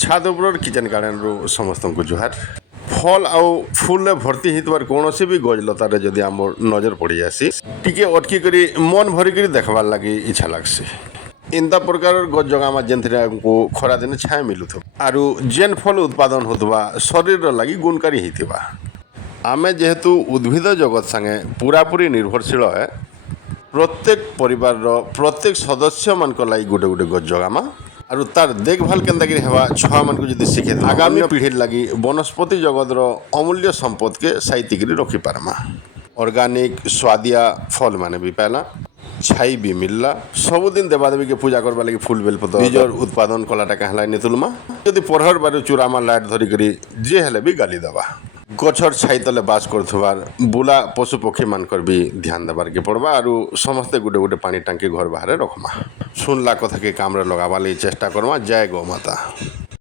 छात ऊपर kitchen garden रू समस्त को जुहार फल आउ फूल भर्ती होइतबार कौन भी गजलतार जदि आम नजर पड़ जासी टिके अटकी करी मन भरिक देखबार लगी इच्छा लगसी। इंता प्रकार गज जगामा जेनथिरे हमको खरा दिन छाया मिलुथबा आरु जेन फल उत्पादन होतबा शरीर लगी गुणकारी होइतिबा। आमे जेहेतु उद्भिद जगत संगे पूरापूरी निर्भरशील है प्रत्येक परिवार प्रत्येक सदस्य मान लगी गोटे गोटे गज जगामा आरु तार देखभाल केन्ता करी हेबा छुआ मान को जदि शिखे आगामी पीढ़ी लगी वनस्पति जगतर अमूल्य संपद के साइती करी रखी पारमा। ऑर्गेनिक स्वादिया फल माने भी पाला छाई भी मिलला सबुदिन देवादेवी के पूजा करवा लगी फूल बेलपत्र निजर उत्पादन कलाटा कहला नितुलमा यदि पढ़र बारे चूरामा लाइट धरिकरी जे हेले भी गाली दबा गछर छाई तले बास करथबार बुला पशु पक्षी मानकर भी ध्यान देबार के पड़वा आरु समस्ते गोटे गोटे पानी टांकी घर बाहर रखमा। सुनला कथा के काम रे लगावा लगी चेष्टा करमा। जय गौ माता।